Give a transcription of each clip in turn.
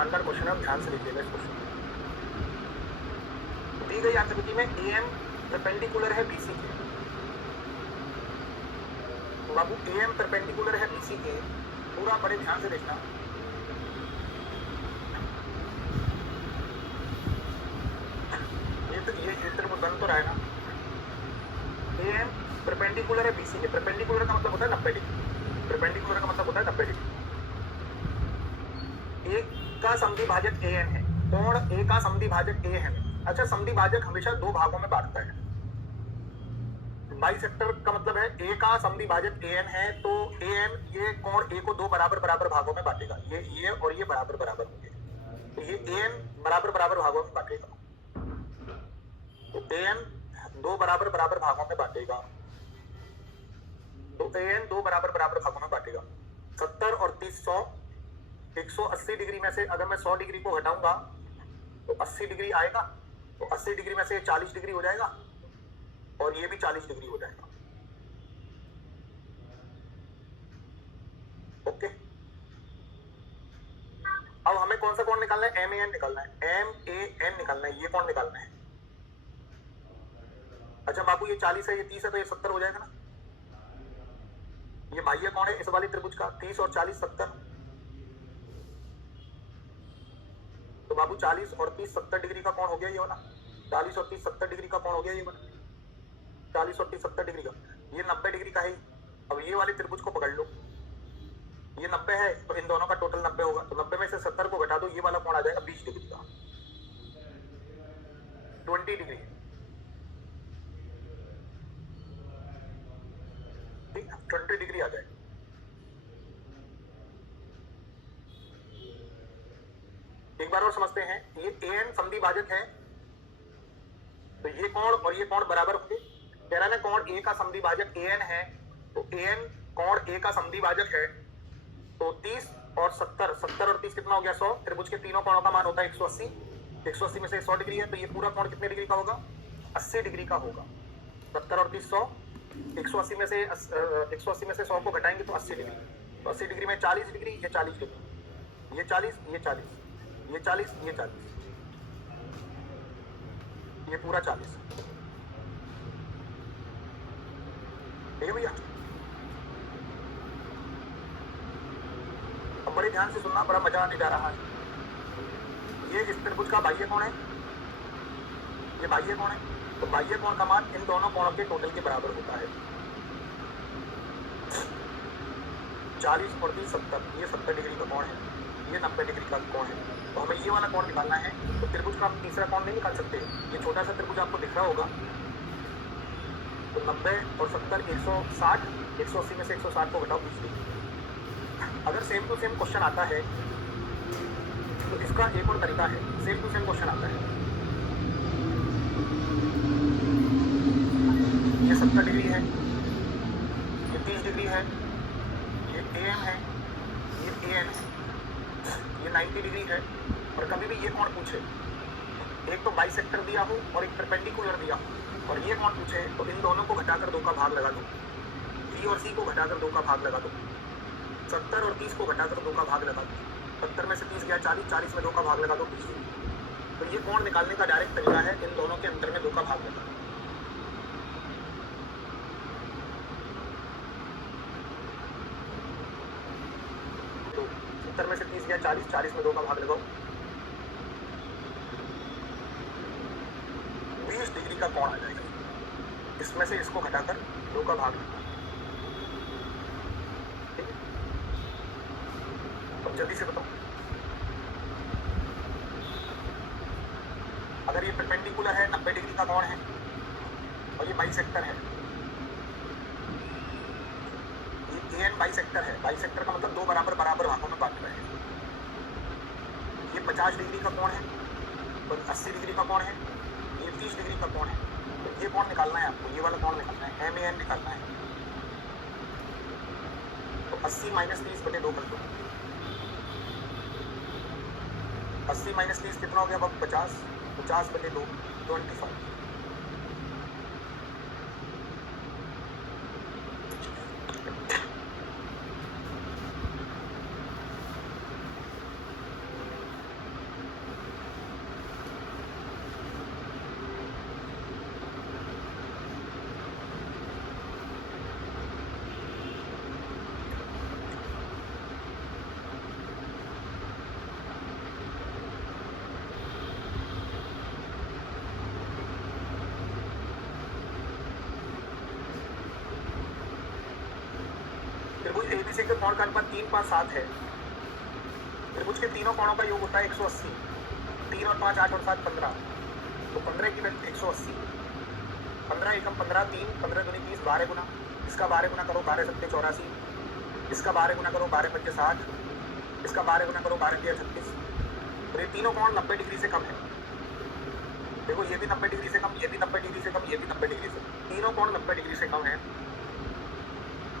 शानदार क्वेश्चन है, ध्यान से लीजिएगा इस क्वेश्चन को। दी गई आकृति में AM परपेंडिकुलर है BC के। तो बाबू AM परपेंडिकुलर है BC के, पूरा बड़े ध्यान से देखना। ये त्रिभुज बन तो रहा है ना। AM परपेंडिकुलर है BC के। परपेंडिकुलर का मतलब होता है 90 डिग्री। परपेंडिकुलर का मतलब होता है 90 डिग्री। A का समद्विभाजक AN है, कोण A का समद्विभाजक A है। अच्छा, समद्विभाजक हमेशा दो भागों में बांटता है। बाइसेक्टर का मतलब है A का समद्विभाजक AN है, तो AN ये कोण A को दो बराबर बराबर भागों में बांटेगा। ये और ये बराबर बराबर होंगे, तो ये AN बराबर बराबर भागों में बांटेगा। तो AN दो बराबर बराबर भागों में बांटेगा। तो AN दो बराबर बराबर भागों में बांटेगा। 70 और 30 100। 180 डिग्री में से अगर मैं 100 डिग्री को घटाऊंगा तो 80 डिग्री आएगा। तो 80 डिग्री में से 40 डिग्री हो जाएगा और ये भी 40 डिग्री हो जाएगा। ओके, अब हमें कौन सा कोण निकालना है? MAN निकालना है। MAN निकालना है, ये कोण निकालना है। अच्छा बाबू, ये 40 है, ये 30 है, तो ये 70 हो जाएगा ना। ये बाह्य कोण है इस वाले त्रिभुज का, 30 और 40 70। तो बाबू 40 और 30 70 डिग्री का कोण हो गया ये वाला। 40 और 30 70 डिग्री का कोण हो गया ये वाला। 40 और 30 70 डिग्री का, ये 90 डिग्री का है। अब ये वाले त्रिभुज को पकड़ लो, ये 90 है तो इन दोनों का टोटल 90 होगा। तो 90 में से 70 को घटा दो, ये वाला कोण आ जाएगा 20 डिग्री का, 20 डिग्री। ठीक है, 20 डिग्री आ जाएगा। एक बार और समझते हैं, ये AN समद्विभाजक है, तो ये कोण और ये कोण बराबर होंगे। कह रहा है ना, कोण A का समद्विभाजक AN है, तो AN कोण A का समद्विभाजक है। तो 30 और 70, 70 और 30 कितना हो गया? 100। त्रिभुज के तीनों कोणों का मान होता है 180। 180 में से 100 डिग्री है, तो ये पूरा कोण कितने डिग्री का होगा? 80 डिग्री का होगा। 70 और 30 100। 180 में से 100 को घटाएंगे तो 80 डिग्री। तो 80 डिग्री में 40 डिग्री, ये 40 डिग्री, ये 40, ये 40, ये 40, ये 40, ये पूरा 40। ठीक है भैया, अब बड़े ध्यान से सुनना, बड़ा मजा आने जा रहा है। ये इस त्रिभुज का बाह्य कोण है, ये बाह्य कोण है। तो बाह्य कोण का मान इन दोनों कोणों के टोटल के बराबर होता है। 40 और 30 70, ये 70 डिग्री का कोण है, ये 90 डिग्री का कोण है। तो हमें ये वाला कोण निकालना है। तो त्रिभुज का हम तीसरा कोण नहीं निकाल सकते? ये छोटा सा त्रिभुज आपको दिख रहा होगा। तो 90 और 70 160, 180 में से 160 को घटाओ 20 डिग्री। अगर सेम टू सेम क्वेश्चन आता है तो इसका एक और तरीका है। सेम टू सेम क्वेश्चन आता है, ये 70 डिग्री है, ये 30 डिग्री है, ये AM है, ये AN है, ये 90 डिग्री है। और कभी भी ये कोण पूछे, एक तो बाइसेक्टर दिया हो और एक परपेंडिकुलर दिया हो, और ये कोण पूछे, तो इन दोनों को घटाकर 2 का भाग लगा दो। B और C को घटाकर 2 का भाग लगा दो। 70 और 30 को घटाकर 2 का भाग लगा दो। 70 में से 30 गया 40, 40 में 2 का भाग लगा दो 20 डिग्री। तो ये कोण निकालने का डायरेक्ट तरीका है, इन दोनों के अंतर में 2 का भाग लगा। तो 70 में से 30 गया 40, 40 में 2 का भाग लगाओ, 20 डिग्री का कोण आ जाएगा। इसमें से इसको घटाकर 2 का भाग लगा। ठीक है, अब जल्दी से बताओ, अगर ये परपेंडिकुलर है, 90 डिग्री का कोण है, और ये बाइसेक्टर है, ये AN बाइसेक्टर है। बाइसेक्टर का मतलब दो बराबर बराबर भागों में बांट रहे हैं। ये 50 डिग्री का कोण है, तो 80 डिग्री का कोण है, ये 30 डिग्री का कोण है। तो ये कोण निकालना है आपको, ये वाला कोण निकालना है, MAN निकालना है। तो 80 माइनस 30 बटे 2 कर दो। 80 माइनस 30 कितना हो गया? अब 50, 50 बटे 2 25। ABC के कोण का अनुपात 3, 5, 7 है। त्रिभुज के तीनों कोणों का योग होता है 180। 3 और 5 8 और 7 15, तो 15 की वैल्यू 180। 15 एकम 15, 3 15 दूनी 30, 12 गुना, इसका 12 गुना करो 12 सत्ते 84, इसका 12 गुना करो 12 पच्चे 60, इसका 12 गुना करो 12 तिया 36। तो ये तीनों कोण 90 डिग्री से कम है। देखो ये भी 90 डिग्री से कम, ये भी 90 डिग्री से कम, ये भी 90 डिग्री से कम, तीनों कोण 90 डिग्री से कम है।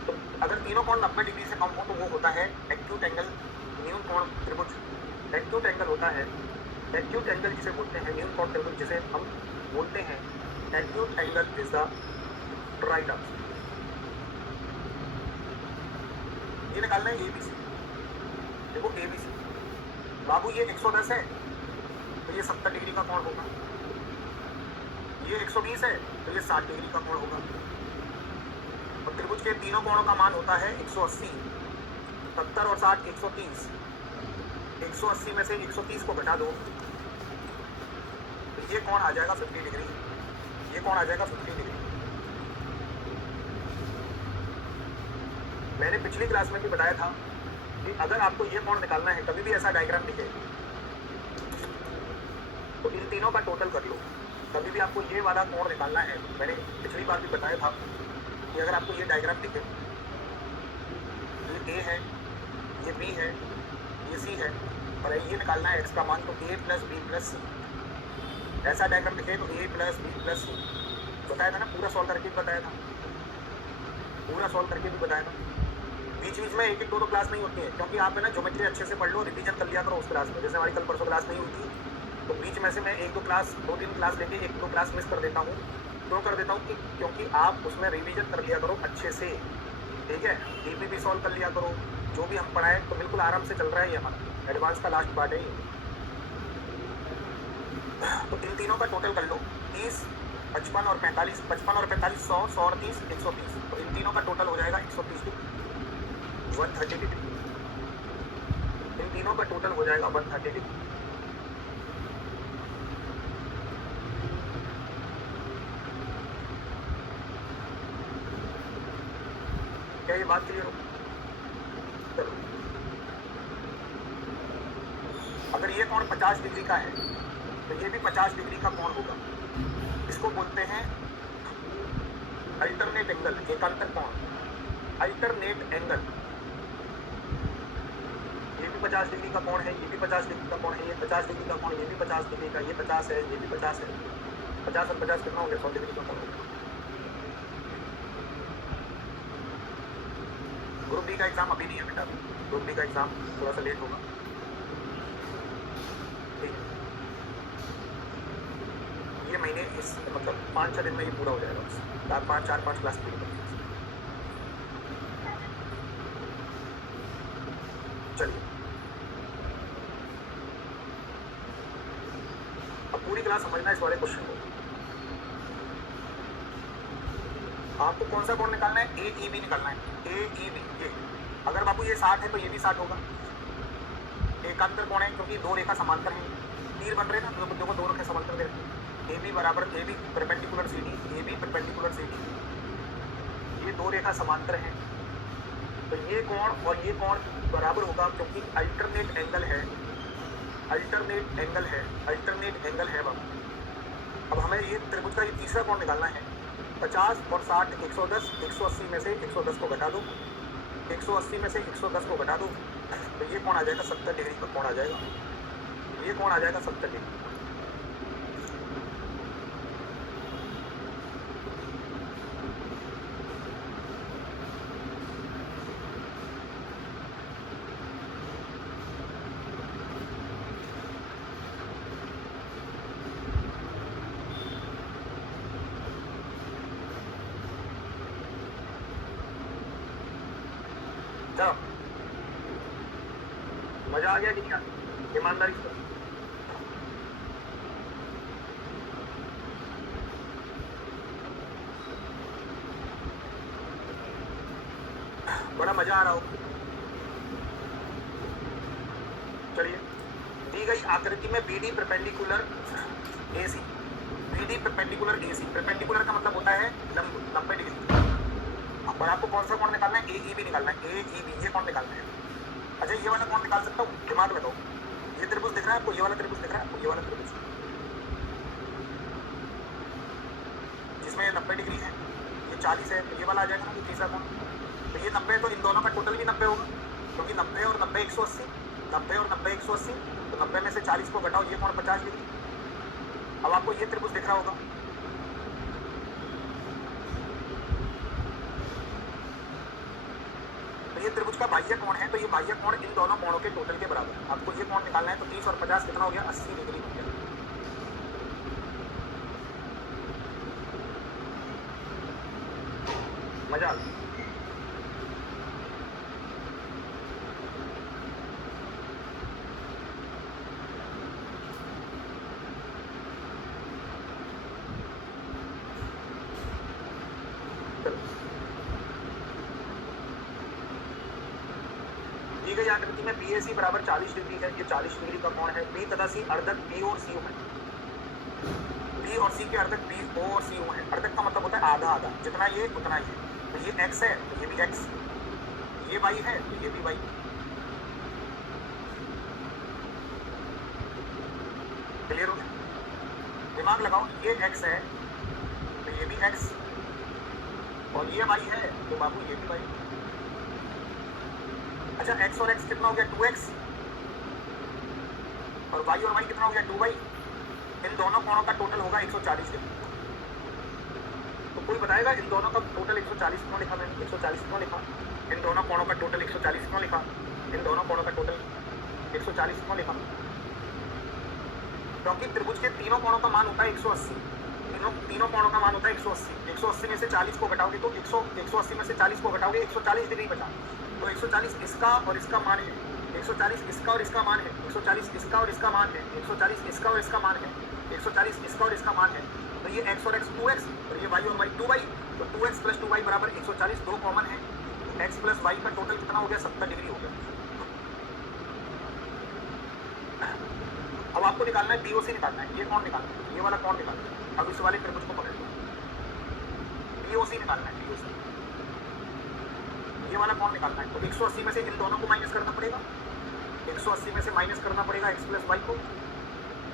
तो अगर तीनों कोण 90 डिग्री से कम हो तो वो होता है एक्यूट एंगल, न्यून कोण त्रिभुज। एक्यूट एंगल होता है, एक्यूट एंगल जिसे बोलते हैं न्यून कोण त्रिभुज, जिसे हम बोलते हैं acute angle is the right answer. ये निकालना है ABC। देखो ABC, बाबू ये 110 है तो ये 70 डिग्री का कोण होगा, ये 120 है तो ये 60 डिग्री का कोण होगा। और त्रिभुज के तीनों कोणों का मान होता है 180, 70 और 60 130। 180 में से 130 को घटा दो तो ये कोण आ जाएगा 50 डिग्री, ये कोण आ जाएगा 50 डिग्री। मैंने पिछली क्लास में भी बताया था कि अगर आपको ये कोण निकालना है, कभी भी ऐसा डायग्राम दिखे तो इन तीनों का टोटल कर लो। कभी भी आपको ये वाला कोण निकालना है, मैंने पिछली बार भी बताया था कि अगर आपको ये डायग्राम दिखे, ये A है, ये B है, ये C है और ये निकालना है x का मान, तो A plus B plus C। ऐसा डायग्राम दिखे तो A plus B plus C बताया था ना, पूरा सॉल्व करके भी बताया था, पूरा सॉल्व करके भी बताया था। बीच बीच में एक एक दो क्लास नहीं होती है, क्योंकि आप है ना ज्योमेट्री अच्छे से पढ़ लो, रिवीजन कर लिया करो उस क्लास में। जैसे हमारी कल परसों क्लास नहीं हुई थी तो बीच में से मैं 1-2 क्लास, 2-3 क्लास लेके 1-2 क्लास मिस कर देता हूँ। क्यों कर देता हूँ कि क्योंकि आप उसमें रिवीजन कर लिया करो अच्छे से, ठीक है। DP भी सॉल्व कर लिया करो, जो भी हम पढ़ाएं तो बिल्कुल आराम से चल रहा है ये हमारा एडवांस का लास्ट पार्ट है ये। तो इन तीनों का टोटल कर लो, 30, 55 और 45, 55 और 45 100, 100 और 30 130। तो इन तीनों का टोटल हो जाएगा 130 डिग्री, 130 डिग्री। इन तीनों का टोटल हो जाएगा 130 डिग्री। क्या ये बात क्लियर हो? चलो, अगर ये कोण 50 डिग्री का है तो ये भी 50 डिग्री का कोण होगा। इसको बोलते हैं अल्टरनेट एंगल, एकांतर कोण, अल्टरनेट एंगल। ये भी 50 डिग्री का कोण है, ये भी 50 डिग्री का कोण है, ये 50 डिग्री का कोण, ये भी 50 डिग्री का, ये 50 है, ये भी 50 है। 50 और 50 कितना हो गया? 100 डिग्री का कोण होगा। ग्रुप डी का एग्जाम अभी नहीं है बेटा, ग्रुप डी का एग्जाम थोड़ा सा लेट होगा, ठीक है। ये महीने इस मतलब 5-6 दिन में ये पूरा हो जाएगा, बस 4-5 क्लास पूरी करनी है। चलिए अब पूरी क्लास समझना इस वाले क्वेश्चन को। आपको कौन सा कोण निकालना है? AEB निकालना है, AEB। ये अगर बाबू ये 60 है तो ये भी 60 होगा। एकांतर कोण है क्योंकि दो रेखा समांतर हैं, तीर बन रहे हैं ना, देखो दो रेखा समांतर दे रखी है। AB बराबर AB perpendicular CD, AB perpendicular CD, ये दो रेखा समांतर हैं। तो ये कोण और ये कोण बराबर होगा क्योंकि अल्टरनेट एंगल है, अल्टरनेट एंगल है, अल्टरनेट एंगल है बाबू। अब हमें ये त्रिभुज का ये तीसरा कोण निकालना है। 50 और 60 110, 180 में से 110 को घटा दो, 180 में से 110 को घटा दो तो ये कोण आ जाएगा 70 डिग्री का कोण आ जाएगा, ये कोण आ जाएगा 70 डिग्री। चलो मजा आ गया कि नहीं आ गया? ईमानदारी से बड़ा मजा आ रहा हो। चलिए, दी गई आकृति में BD perpendicular AC, BD perpendicular AC, perpendicular का मतलब होता है लंब, 90 डिग्री। और आपको कौन सा कोण निकालना है, ए ई बी निकालना है, ए ई बी, ये कोण निकालना है। अच्छा ये वाला कोण निकाल सकता हूँ, दिमाग लगाओ, ये त्रिभुज दिख रहा है आपको, ये वाला त्रिभुज दिख रहा है आपको, ये वाला त्रिभुज जिसमें ये 90 डिग्री है, ये 40 है, तो ये वाला आ जाएगा ना, ये तीसरा कोण। तो ये 90 है, तो इन दोनों का टोटल भी 90 होगा, क्योंकि 90 और 90 180, 90 और 90 180, तो 90 में से 40 को घटाओ, ये कोण 50 डिग्री। अब आपको ये त्रिभुज दिख रहा होगा, तो ये त्रिभुज का बाह्य कोण है, तो ये बाह्य कोण इन दोनों कोणों के टोटल के बराबर है। आपको ये कोण निकालना है, तो 30 और 50 कितना हो गया, 80 डिग्री हो गया। मजा आ गया। दी गई आकृति में BAC बराबर 40 डिग्री है, ये 40 डिग्री का कोण है। B तथा C अर्धक B और C है, B और C के अर्धक B O और C है। अर्धक का मतलब होता है आधा आधा, जितना ये उतना ये। तो ये x है, तो ये भी x, ये y है, तो ये भी y। क्लियर हो गया? दिमाग लगाओ, ये x है, तो ये भी x, और ये y है, तो बाबू ये भी y। अच्छा x और x कितना हो गया, 2x, और y और y कितना हो गया, 2y। इन दोनों कोणों का टोटल होगा 140 डिग्री। तो कोई बताएगा इन दोनों का टोटल 140 क्यों लिखा मैंने, 140 क्यों लिखा, इन दोनों कोणों का टोटल 140 क्यों लिखा, इन दोनों कोणों का टोटल 140 क्यों लिखा? क्योंकि त्रिभुज के तीनों कोणों का मान होता है 180, तीनों कोणों का मान होता है 180। 180 में से 40 को घटाओगे तो 180 में से 40 को घटाओगे 140 डिग्री बचा। तो 140 इसका और इसका मान है, 140 इसका और इसका मान है, 140 इसका और इसका मान है, 140 इसका और इसका मान है, 140 इसका और इसका मान है। तो ये x और x 2x, और ये y और y 2y। तो 2x प्लस 2y बराबर 140, दो कॉमन है, x प्लस y का टोटल कितना हो गया, 70 डिग्री हो गया। अब आपको निकालना है BOC निकालना है, ये कौन निकालना है, ये वाला कौन निकालना है। अब इस वाले त्रिभुज को पकड़ लो, BOC निकालना है, BOC, ये वाला कौन निकालना है। तो 180 में से इन दोनों को माइनस करना पड़ेगा, 180 में से माइनस करना पड़ेगा x प्लस y को,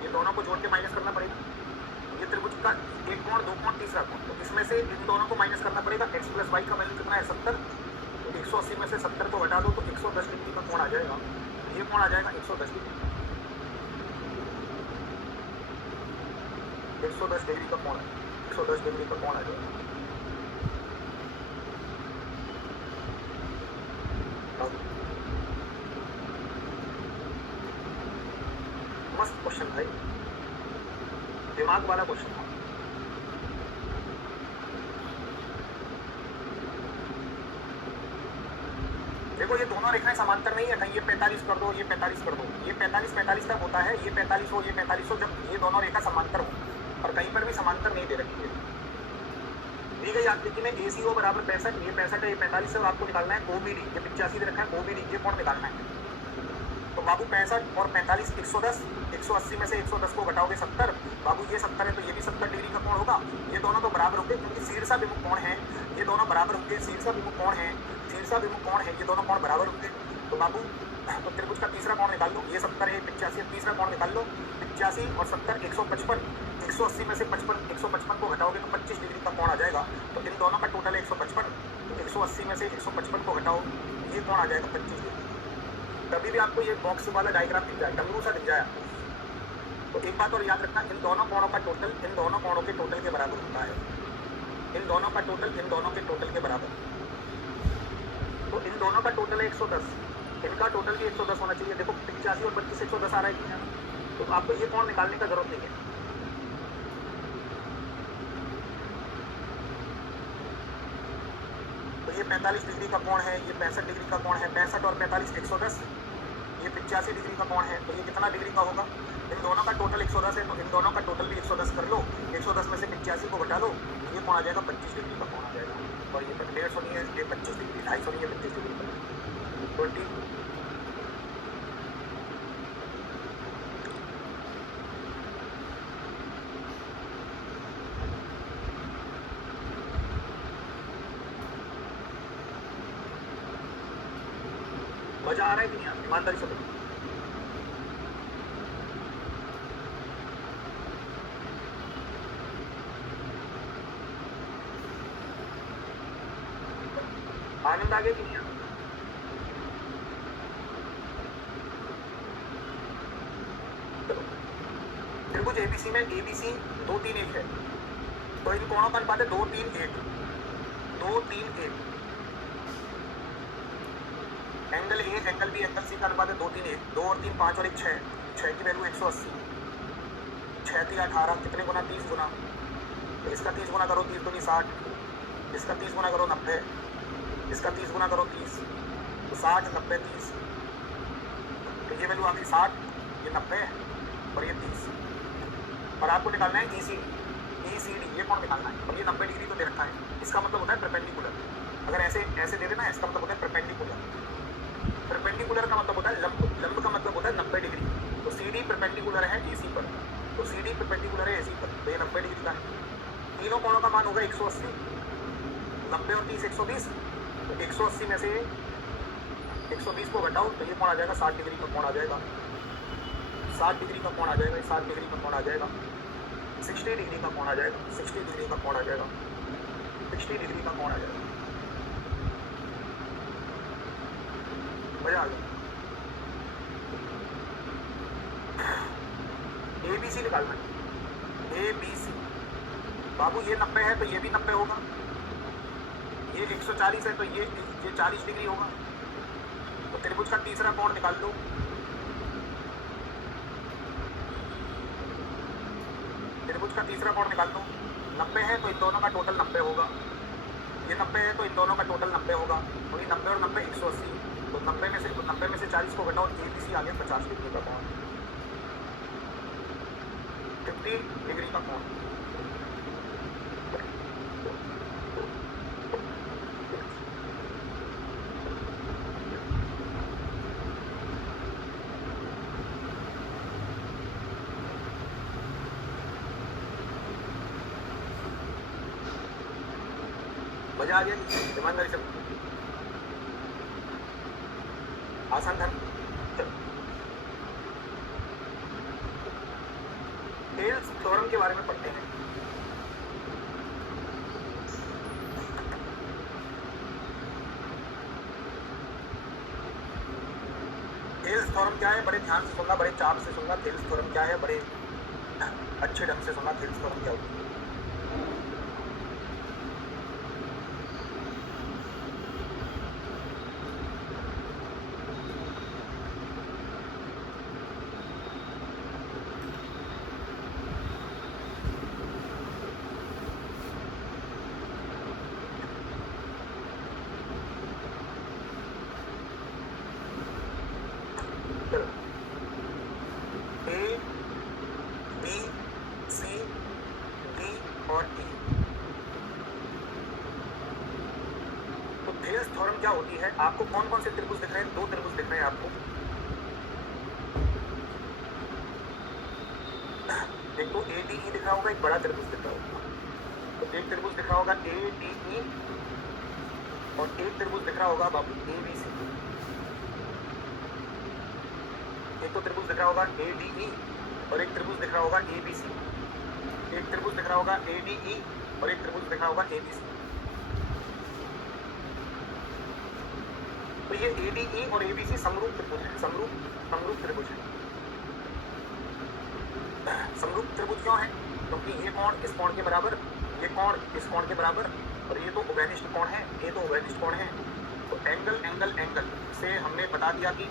ये दोनों को जोड़ के माइनस करना पड़ेगा। ये त्रिभुज का एक कोण, दो कोण, तीसरा कोण, तो इसमें से इन दोनों को माइनस करना पड़ेगा। x प्लस y का वैल्यू कितना है, 70। तो 180 में से 70 को घटा दो तो 110 डिग्री का कोण आ जाएगा। ये कोण आ जाएगा 110 डिग्री, 110 डिग्री का कोण, 110 डिग्री का कोण आ जाएगा। मस्त क्वेश्चन भाई, दिमाग वाला क्वेश्चन था। देखो ये दोनों रेखाएं समांतर नहीं है, कहीं ये 45 कर दो, ये 45 कर दो, ये 45 45 तक होता है, ये 45 हो, ये 45 हो, जब ये दोनों रेखा समांतर हो। और कहीं पर भी समांतर नहीं दे रखी है। दी गई आकृति में ACO बराबर 65, ये 65 है, ये 45 है, और आपको निकालना है OBD, ये 85 दे रखा है, OBD ये कोण निकालना है। तो बाबू 65 और 45 110, 180 में से 110 को घटाओगे 70, बाबू ये 70 है, तो ये भी 70 डिग्री का कोण होगा। ये दोनों तो बराबर होंगे, क्योंकि शीर्षाभिमुख कोण है, ये दोनों बराबर होंगे, शीर्षाभिमुख कोण है, शीर्षाभिमुख कोण है, ये दोनों कोण बराबर होंगे। तो बाबू तो त्रिभुज का तीसरा कोण निकाल लो, ये 70 है, 85 है, तीसरा कोण निकाल लो, 85 और 70 155, 180 में से 155 को घटाओगे तो 25 डिग्री का कोण आ जाएगा। तो इन दोनों का टोटल है 155, तो 180 में से 155 को घटाओ, ये कोण आ जाएगा 25 डिग्री। कभी भी आपको ये बॉक्स वाला डायग्राम दिख जाए, डमरू सा दिख जाए, तो एक बात और याद रखना, इन दोनों कोणों का टोटल इन दोनों कोणों के टोटल के बराबर होता है। इन दोनों का टोटल इन दोनों के टोटल के बराबर। तो इन दोनों का टोटल है 110, इनका टोटल भी 110 होना चाहिए। देखो 85 और 25 110 आ रहा है कि नहीं, तो आपको ये कोण निकालने का जरूरत नहीं है। तो ये 45 डिग्री का कोण है, ये 65 डिग्री का कोण है, 65 और 45 110, ये 85 डिग्री का कोण है, तो ये कितना डिग्री का होगा। इन दोनों का टोटल 110 है, तो इन दोनों का टोटल भी 110 कर लो, 110 में से 85 को घटा लो, ये कोण आ जाएगा 25 डिग्री का कोण आ जाएगा। और ये 150 नहीं है, ये 25 डिग्री, 250 नहीं है, 25 डिग्री का 20। मजा आ रहा है कि नहीं? ईमानदारी से बताओ। आनंद आ गया कि नहीं? त्रिभुज एबीसी में एबीसी 2 3 1 है, तो इन कोणों का अनुपात है 2 3 1 2 3 1। Angle A angle B angle C का अनुपात है 2 3 1। 2 और 3 5 और 1 6। 6 की वैल्यू 180। 6 3 18 कितने गुना? 30 गुना। तो इसका 30 गुना करो, 30 दूनी 60। इसका 30 गुना करो 90। इसका 30 गुना करो 30। तो 60 90 30। तो ये वैल्यू आ गई 60, ये 90 और ये 30। और आपको निकालना है ECD। ECD ये कौन निकालना है? और ये 90 डिग्री तो दे रखा है, इसका मतलब होता है परपेंडिकुलर। अगर ऐसे ऐसे दे देना, इसका मतलब होता है परपेंडिकुलर। परपेंडिकुलर का मतलब होता है लंब, लंब का मतलब होता है 90 डिग्री। तो CD परपेंडिकुलर है AC पर, तो CD परपेंडिकुलर है AC पर, तो ये 90 डिग्री का है। तीनों कोणों का मान होगा 180। 90 और 30 120। तो 180 में से 120 को घटाओ तो ये कोण आ जाएगा 60 डिग्री का कोण आ जाएगा। 60 डिग्री का कोण आ जाएगा, 60 डिग्री का कोण आ जाएगा। 60 डिग्री का कोण आ जाएगा। 60 डिग्री का कोण आ जाएगा। 60 डिग्री का कोण आ जाएगा। मजा आ गया। ABC निकालना है। ABC बाबू ये 90 है तो ये भी 90 होगा। ये 140 है तो ये 40 डिग्री होगा। तो त्रिभुज का तीसरा कोण निकाल लो। त्रिभुज का तीसरा कोण निकाल लो। 90 है तो इन दोनों का टोटल 90 होगा। ये 90 है तो इन दोनों का टोटल 90 होगा। तो ये 90 और 90 180। तो 90 में से 40 को घटाओ, ABC आ गया 50 डिग्री का कोण। 50 डिग्री का कोण। मजा आ गया? ईमानदारी से आसान था। थेल्स थ्योरम के बारे में पढ़ते हैं। थेल्स थ्योरम क्या है? बड़े ध्यान से सुनना, बड़े चाप से सुनना। थेल्स थ्योरम क्या है? बड़े अच्छे ढंग से सुनना। थेल्स थ्योरम क्या होती है? क्या होती है? आपको कौन कौन से त्रिभुज दिख रहे हैं? 2 त्रिभुज दिख रहे हैं आपको। एक तो ADE दिख रहा होगा, एक बड़ा त्रिभुज दिख रहा होगा। तो एक त्रिभुज दिख रहा होगा ADE और एक त्रिभुज दिख रहा होगा बाबू ABC। एक तो त्रिभुज दिख रहा होगा ADE और एक त्रिभुज दिख रहा होगा ABC। एक त्रिभुज दिख रहा होगा ADE और एक त्रिभुज दिख रहा होगा ABC। तो ये ADE और ABC समरूप त्रिभुज है। समरूप त्रिभुज है। समरूप त्रिभुज क्यों है? क्योंकि ये कोण इस कोण के बराबर, ये कोण इस कोण के बराबर, और ये तो उभयनिष्ठ कोण है, ये तो उभयनिष्ठ कोण है। तो एंगल एंगल एंगल से हमने बता दिया कि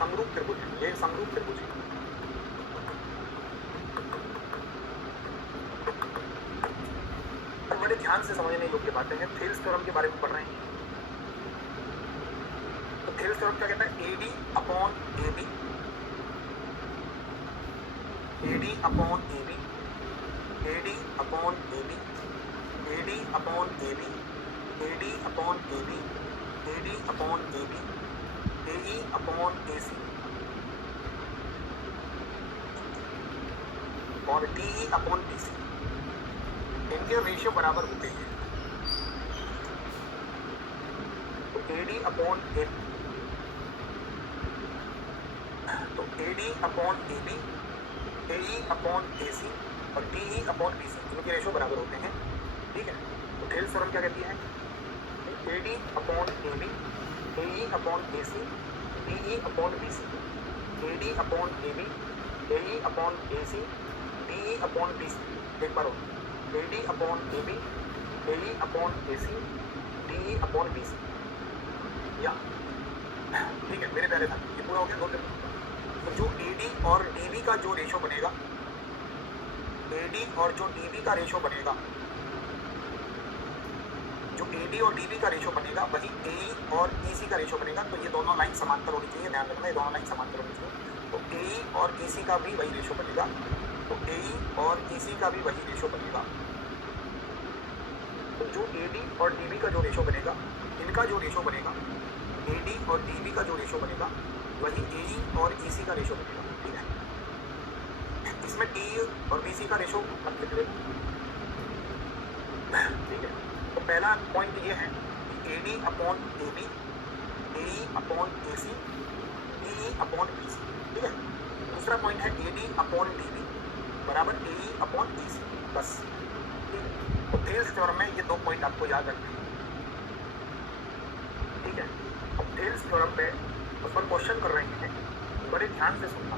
समरूप त्रिभुज है। ये समरूप त्रिभुज है। और बड़े ध्यान से समझने योग्य बातें हैं। थेल्स थ्योरम के बारे में पढ़ रहे हैं। तो थेल्स थ्योरम क्या कहता है? AD upon AB, AD upon AB, AD upon AB, AD upon AB, AD upon AB, AD upon AB, AE upon AC और DE अपॉन DC। इनके रेशियो बराबर होते हैं। तो AD upon AB, AD upon AB, AE upon AC और DE upon BC, इनके ratio बराबर होते हैं। ठीक है, तो थेल्स थ्योरम क्या कहती है? AD upon AB, AE upon AC, DE upon BC, AD upon AB, AE upon AC, DE upon BC। एक बार और, AD upon AB, AE upon AC, DE upon BC। या ठीक है मेरे प्यारे साथी, ये पूरा हो गया 2 दिन। तो जो AD और DB का जो रेशो बनेगा, AD और जो DB का रेशो बनेगा, जो AD और DB का रेशो बनेगा वही AE और EC का रेशो बनेगा। तो ये दोनों लाइन समांतर होनी चाहिए, ध्यान रखना, ये दोनों लाइन समांतर होनी चाहिए। तो AE और EC का भी वही रेशो बनेगा, तो AE और EC का भी वही रेशो बनेगा। तो जो AD और DB का जो रेशो बनेगा, इनका जो रेशो बनेगा, AD और DB का जो रेशो बनेगा वही AE और EC का रेशो बनेगा। ठीक है, इसमें DE और BC का रेशो मत लिख लेना। ठीक है, तो पहला पॉइंट ये है कि AD upon AB, AE upon AC, DE upon BC। ठीक है, दूसरा पॉइंट है AD अपॉन DB बराबर AE अपॉन EC, बस। ठीक है, तो थेल्स थ्योरम में ये 2 पॉइंट आपको याद रखने हैं। ठीक है, अब थेल्स थ्योरम पे उस पर क्वेश्चन कर रहे हैं, बड़े ध्यान से सुनना।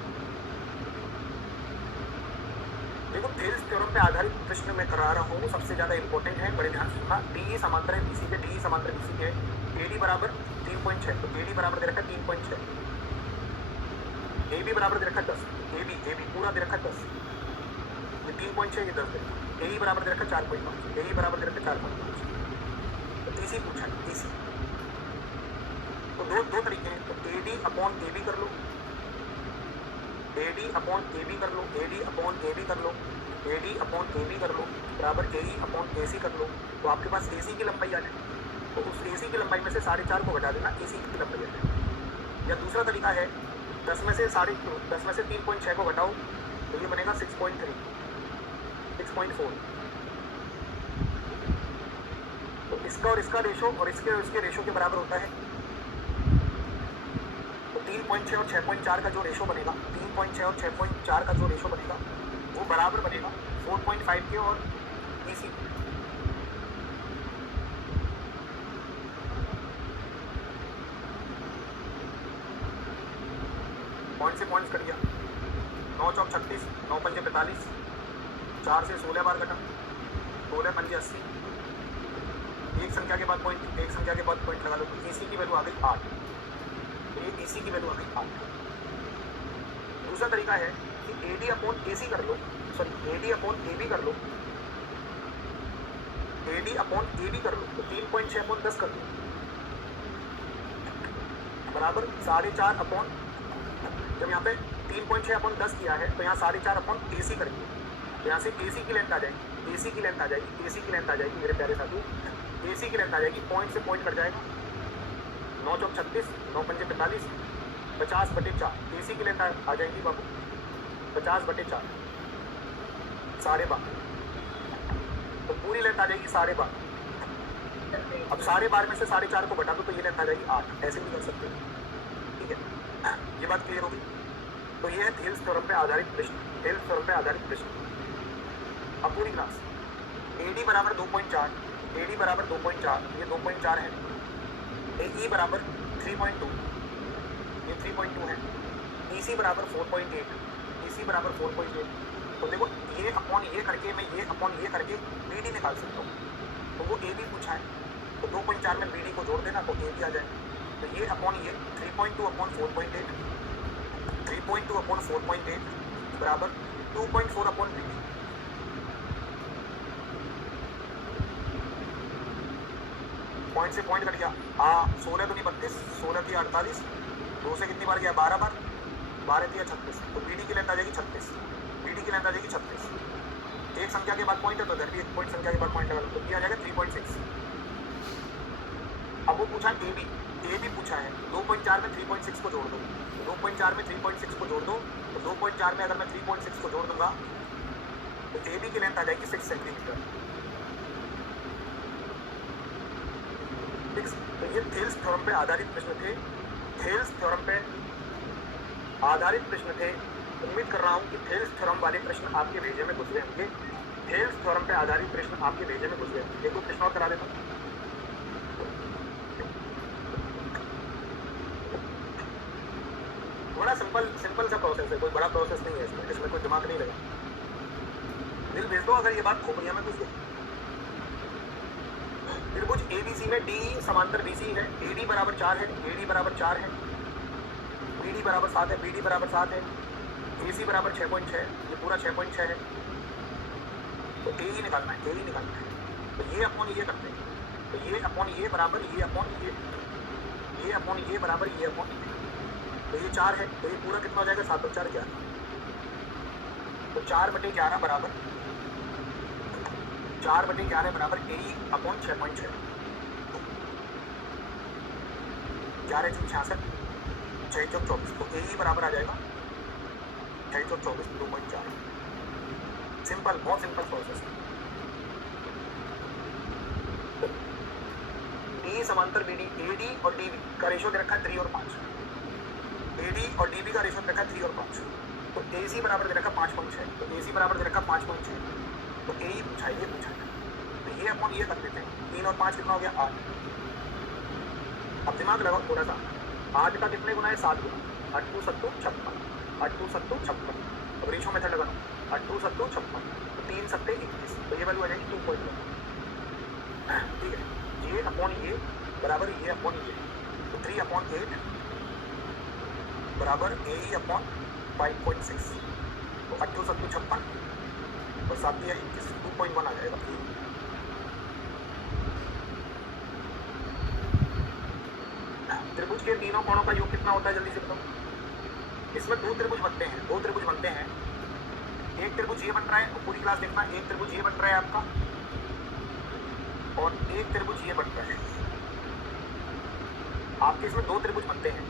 देखो थेल्स थ्योरम पे आधारित प्रश्न मैं करा रहा हूँ, सबसे ज्यादा इंपॉर्टेंट है, बड़े ध्यान से सुनना। DE समांतर है BC के, DE समांतर BC के, AD बराबर 3.6, तो AD बराबर दे रखा है 3.6, AB बराबर दे रखा है 10, AB पूरा दे रखा है 10, ये 3.6 ये 10 है। AE बराबर दे रखा है 4.5, AE बराबर दे रखा है 4.5। तो EC पूछा है, EC तो दो तरीके हैं। तो AD अपॉन AB कर लो, AD अपॉन AB कर लो, AD अपॉन AB कर लो, AD अपॉन AB कर लो बराबर AE अपॉन AC कर लो। तो आपके पास AC की लंबाई आ जाए, तो उस AC की लंबाई में से 4.5 को घटा देना, AC की लंबाई आ जाए। या दूसरा तरीका है 10 में से 3.6 को घटाओ, तो ये बनेगा 6.3, 6.4। तो इसका और इसका रेशो और इसके और इसके रेशो के बराबर होता है। 3.6 और 6.4 का जो रेशो बनेगा, 3.6 और 6.4 का जो रेशो बनेगा वो बराबर बनेगा 4.5 के और EC। पॉइंट से पॉइंट्स कर दिया, 9 चौक 36, 9 पंजे 45, 4 से 16 बार कटा, 16 पंजे 80, एक संख्या के बाद पॉइंट, एक संख्या के बाद पॉइंट लगा लो, तो EC की वैल्यू आ गई 8। ये EC की वैल्यू आ गई 8। दूसरा तरीका है कि AD अपॉन AC कर लो, सॉरी AD अपॉन AB कर लो, AD अपॉन AB कर लो, तो 3.6 अपॉन 10 कर लो बराबर 4.5 अपॉन, जब यहाँ पे 3.6 अपॉन 10 किया है तो यहाँ 4.5 अपॉन AC करेंगे, तो यहाँ से AC की लेंथ आ जाएगी, AC की लेंथ आ जाएगी, AC की लेंथ आ जाएगी मेरे प्यारे साथी, AC की लेंथ आ जाएगी, पॉइंट से पॉइंट कट जाएगा, 9 चौक 36, 9 पंजे 45, 50/4, AC की लेंथ आ जाएगी बाबू 50/4, 12.5, तो पूरी लेंथ आ जाएगी 12.5। अब 12.5 में से 4.5 को घटा दो तो ये लेंथ आ जाएगी 8, ऐसे भी कर सकते हो। ठीक है, ये बात क्लियर होगी। तो ये है थेल्स थ्योरम पे आधारित प्रश्न, थेल्स थ्योरम पे आधारित प्रश्न। अब पूरी क्लास AD बराबर 2.4, AD बराबर 2.4, ये 2.4 है, AE बराबर 3.2, ये 3.2 है, EC बराबर 4.8, EC बराबर 4.8। तो देखो ये अपॉन ये करके मैं ये अपॉन ये करके BD निकाल सकता हूँ। तो वो AB पूछा है, तो 2.4 में BD को जोड़ देना तो AB आ जाए। तो ये अपॉन ये 3.2 अपॉन 4.8, 3.2 अपॉन 4.8 बराबर 2.4 अपॉन BD। पॉइंट से पॉइंट कट गया, 16 दूनी 32, 16 की 48, 2 से कितनी बार गया 12 बार, 12 की 36, तो BD की लेंथ आ जाएगी 36, BD की लेंथ आ जाएगी 36। एक संख्या के बाद पॉइंट है तो इधर भी एक पॉइंट संख्या के बाद पॉइंट लगा लो, तो आ जाएगा 3.6। अब वो पूछा AB पूछा है, 2.4 में 3.6 को जोड़ दो, 2.4 में 3.6 को जोड़ दो, तो 2.4 में अगर मैं 3.6 को जोड़ दूंगा तो AB की लेंथ आ जाएगी 6 सेंटीमीटर। तो ये थेल्स थ्योरम पे आधारित प्रश्न थे। थेल्स थ्योरम पे आधारित प्रश्न थे। उम्मीद कर रहा हूँ कि थेल्स थ्योरम वाले प्रश्न आपके भेजे में घुस गए होंगे। थेल्स थ्योरम पे आधारित प्रश्न आपके भेजे में घुस गए होंगे। एक दो प्रश्न और करा देता हूँ। बड़ा सिंपल सा प्रोसेस है, कोई बड़ा प्रोसेस नहीं है इसमें, इसमें कोई दिमाग नहीं लगा। दिल भेज दो अगर ये बात खोपड़िया में घुस गई। त्रिभुज एबीसी में डी समांतर बीसी है, एडी बराबर 4 है, एडी बराबर 4 है, बीडी बराबर 7 है, बीडी बराबर 7 है, एसी बराबर 6.6, ये पूरा 6.6 है। तो ए ही निकालना है, ए ही निकालना है। तो ये अपॉन ये करते हैं, तो ये अपॉन ये बराबर ये अपॉन ये अपॉन ये बराबर ये अपॉन ये। तो ये 4 है, तो ये पूरा कितना हो जाएगा 7 और 4 11। तो 4/11 बराबर 4/11 बराबर ए अपॉन 6.6, 11 × 66, 6 × 24। तो ए बराबर आ जाएगा 6 × 24 2.4। सिंपल, बहुत सिंपल प्रोसेस है। डी समांतर बीडी, एडी और डीबी का रेशियो दे रखा है 3 और 5। एडी और डीबी का रेशियो दे रखा है 3 और 5। तो एसी बराबर दे रखा 5.6, तो एसी बराबर दे रखा 5.6। तो ए ही पूछा, ये पूछा है। तो ये अपॉन ये कर देते हैं, 3 और 5 कितना हो गया 8। अब दिमाग लगाओ थोड़ा सा, 8 का कितने गुना है 7 गुना, 8 2 7 56, 8 2 7 56। अब रेशियो मेथड लगा लो, 8 2 7 56, तो 3 7 21। तो ये वैल्यू आ जाएगी 2.1। ठीक है, ये अपॉन ये बराबर ये अपॉन ये। तो 3/8 बराबर ए अपॉन 5.6। तो 8 2 7 56 और 7 21, 2.1 आ जाएगा। त्रिभुज के तीनों कोणों का योग कितना होता है जल्दी से बताओ। इसमें दो त्रिभुज बनते हैं, दो त्रिभुज बनते हैं। एक त्रिभुज ये बन रहा है, पूरी क्लास देखना, एक त्रिभुज ये बन रहा है आपका और एक त्रिभुज ये बन रहा है। आपके इसमें दो त्रिभुज बनते हैं।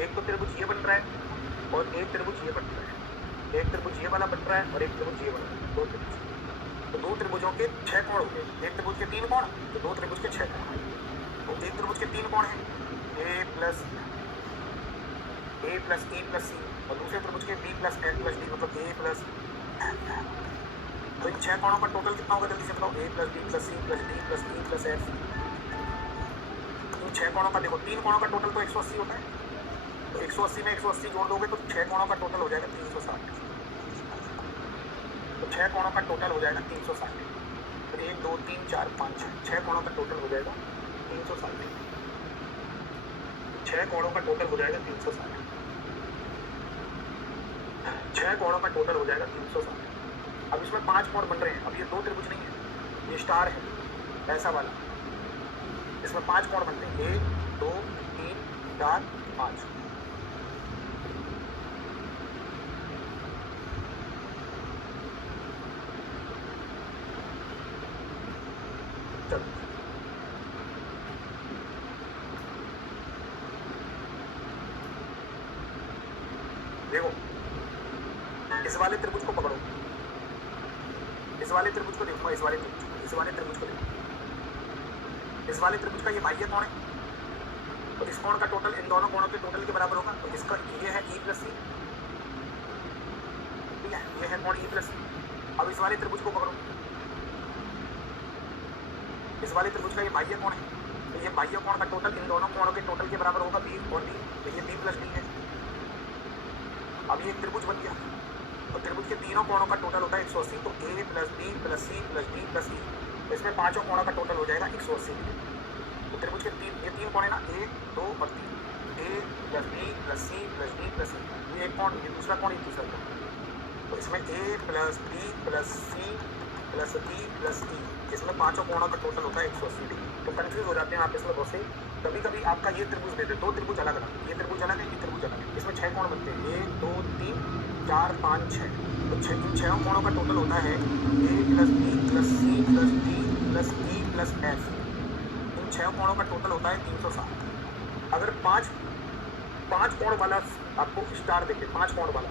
एक तो त्रिभुज ये बन रहा है और एक त्रिभुज ये बन रहा है। एक त्रिभुज ये वाला बन रहा है और एक त्रिभुज ये बन रहा है, दो त्रिभुज। तो दो त्रिभुजों के 6 कोण हो गए। एक त्रिभुज के 3 कोण, तो दो त्रिभुज के 6 कोण। तो एक त्रिभुज के 3 कोण हैं, ए प्लस ई प्लस सी, और दूसरे त्रिभुज के B plus N plus D, मतलब ए प्लस। तो इन 6 कोणों का टोटल कितना होगा जल्दी से बताओ। A plus B plus C plus D plus E plus F. इन 6 कोणों का देखो, 3 कोणों का टोटल तो 180 होता है। तो 180 में 180 जोड़ दोगे तो 6 कोणों का टोटल हो जाएगा 360। तो 6 कोणों का टोटल हो जाएगा 360। फिर 1 2 3 4 5 6 कोणों का टोटल हो जाएगा 360। 6 कोणों का टोटल हो जाएगा 360। 6 कोणों का टोटल हो जाएगा 360। अब इसमें 5 कोण बन रहे हैं। अब ये दो त्रिभुज नहीं है, ये स्टार है ऐसा वाला। इसमें 5 कोण बनते हैं, 1 2 3 4 5। देखो, इस वाले त्रिभुज को पकड़ो, इस वाले त्रिभुज को देखो, इस वाले त्रिभुज को, इस वाले त्रिभुज को देखो। इस वाले त्रिभुज का ये बाह्य कोण है, तो इस कोण का टोटल इन दोनों कोणों के टोटल के बराबर होगा। तो इसका ये है ई प्लस सी, ठीक है, ये है कोण ई प्लस सी। अब इस वाले त्रिभुज को पकड़ो, इस वाले त्रिभुज का ये बाह्य कोण है, तो ये बाह्य कोण का टोटल इन दोनों कोणों के टोटल के बराबर होगा, बी और डी। तो ये बी प्लस डी है। अब ये एक त्रिभुज बन गया, तो त्रिभुज के तीनों कोणों का टोटल होता है 180। तो A plus B plus C plus D plus E, तो इसमें पांचों कोणों का टोटल हो जाएगा 180। तो त्रिभुज के ये 3 कोण है ना, 1 2 और 3, A plus B plus C plus D plus E. ये एक कोण, ये दूसरा कोण, ये तीसरा कोण। तो इसमें A plus B plus C plus D plus E, इसमें पांचों कोणों का टोटल होता है 180 डिग्री। तो कंफ्यूज हो जाते हैं आप इसमें बहुत से। कभी कभी आपका ये त्रिभुज देते, दो त्रिभुज अलग अलग, ये त्रिभुज अलग है, ये त्रिभुज अलग है। इसमें 6 कोण बनते हैं, 1 2 3 4 5 6। तो इन 6 कोणों का टोटल होता है A plus B plus C plus D plus E plus F. इन 6 कोणों का टोटल होता है 360। अगर पाँच कोण वाला आपको स्टार देखे, 5 कोण वाला,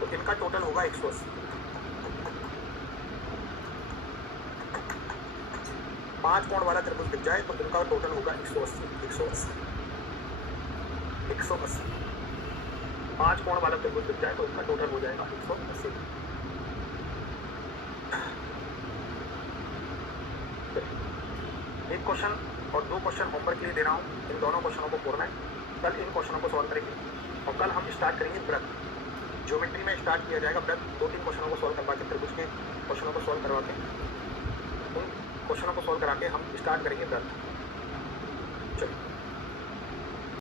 तो इनका टोटल होगा 180। 5 कोण वाला त्रिभुज दिख जाए तो इनका टोटल होगा 180 180 180। 5 कोण वाला त्रिभुज दिख जाए तो इसका टोटल हो जाएगा 180। एक क्वेश्चन और 2 क्वेश्चन होमवर्क के लिए दे रहा हूँ, इन दोनों क्वेश्चनों को खोलना है। कल इन क्वेश्चनों को सॉल्व करेंगे और कल हम स्टार्ट करेंगे वृत्त। ज्योमेट्री में स्टार्ट किया जाएगा वृत्त। 2-3 क्वेश्चनों को सॉल्व करवा के, त्रिभुज के क्वेश्चनों को सॉल्व करवा के, उन क्वेश्चनों को सॉल्व करा के हम स्टार्ट करेंगे वृत्त। चलिए।